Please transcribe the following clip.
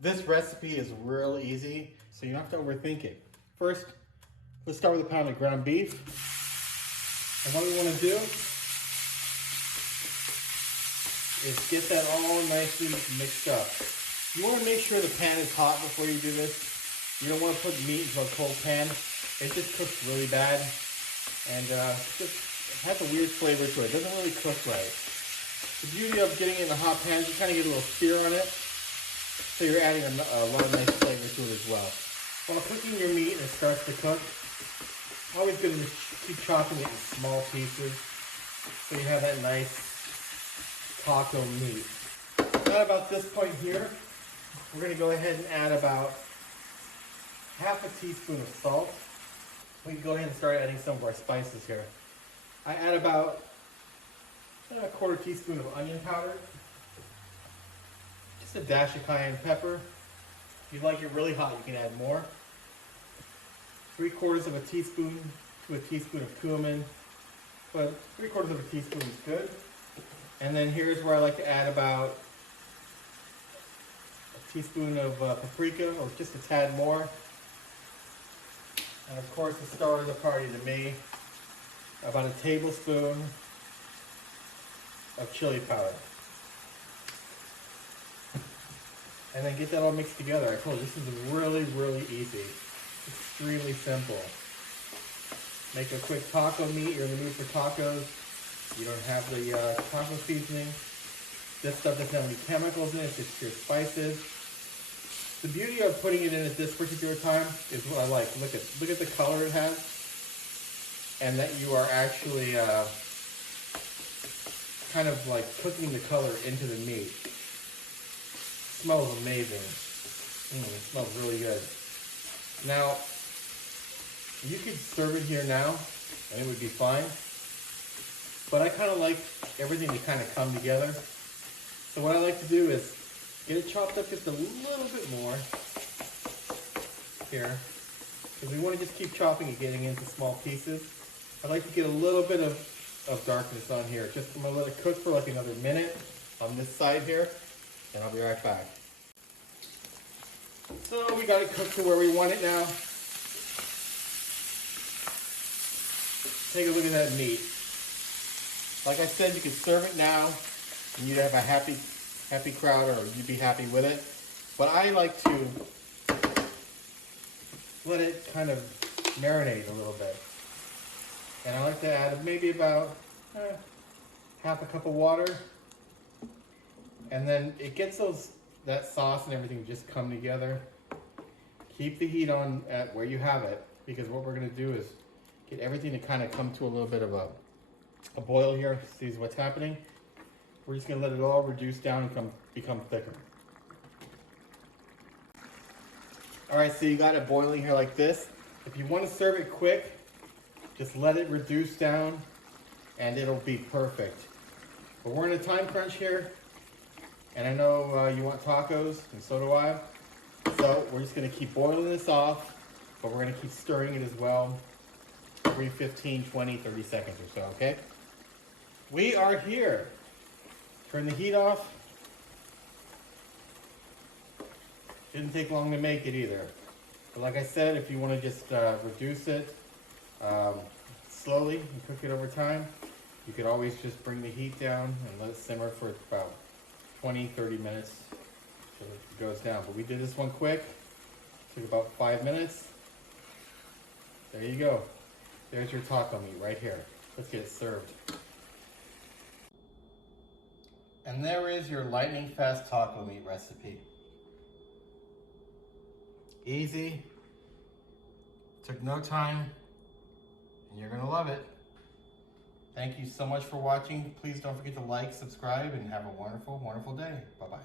This recipe is real easy, so you don't have to overthink it. First, let's start with a pound of ground beef. And what we want to do is get that all nicely mixed up. You want to make sure the pan is hot before you do this. You don't want to put meat into a cold pan. It just cooks really bad, and just has a weird flavor to it. It doesn't really cook right. The beauty of getting it in a hot pan is you kind of get a little sear on it, so you're adding a lot of nice flavor to it as well. While cooking your meat and it starts to cook, always good to keep chopping it in small pieces so you have that nice taco meat. At about this point here, we're going to go ahead and add about half a teaspoon of salt. We can go ahead and start adding some of our spices here. I add about a quarter teaspoon of onion powder, just a dash of cayenne pepper. If you like it really hot, you can add more. 3/4 of a teaspoon to a teaspoon of cumin, but 3/4 of a teaspoon is good. And then here's where I like to add about a teaspoon of paprika, or just a tad more. And of course, the star of the party to me, about a tablespoon of chili powder. And then get that all mixed together. I told you, this is really, really easy. Extremely simple. Make a quick taco meat. You're in the mood for tacos. You don't have the taco seasoning. This stuff doesn't have any chemicals in it. It's just pure spices. The beauty of putting it in at this particular time is what I like. Look at the color it has, and that you are actually kind of like cooking the color into the meat. It smells amazing. It smells really good. Now, you could serve it here now, and it would be fine. But I kind of like everything to kind of come together. So what I like to do is get it chopped up just a little bit more here, because we want to just keep chopping and getting into small pieces. I like to get a little bit of darkness on here. I'm going to let it cook for like another minute on this side here, and I'll be right back. So we got it cooked to where we want it now. Take a look at that meat. Like I said, you can serve it now, and you'd have a happy crowd, or you'd be happy with it. But I like to let it kind of marinate a little bit. And I like to add maybe about half a cup of water. And then it gets that sauce and everything just come together. Keep the heat on at where you have it, because what we're going to do is get everything to kind of come to a little bit of a boil here. See what's happening. We're just going to let it all reduce down and become thicker. Alright, so you got it boiling here like this. If you want to serve it quick, just let it reduce down and it'll be perfect. But we're in a time crunch here, and I know you want tacos, and so do I. So we're just going to keep boiling this off, but we're going to keep stirring it as well. Every 15, 20, 30 seconds or so, okay? We are here. Turn the heat off. Didn't take long to make it either. But like I said, if you want to just reduce it slowly and cook it over time, you could always just bring the heat down and let it simmer for about 20, 30 minutes until it goes down. But we did this one quick. Took about 5 minutes. There you go. There's your taco meat right here. Let's get it served. And there is your lightning fast taco meat recipe. Easy, took no time, and you're gonna love it. Thank you so much for watching. Please don't forget to like, subscribe, and have a wonderful, wonderful day. Bye-bye.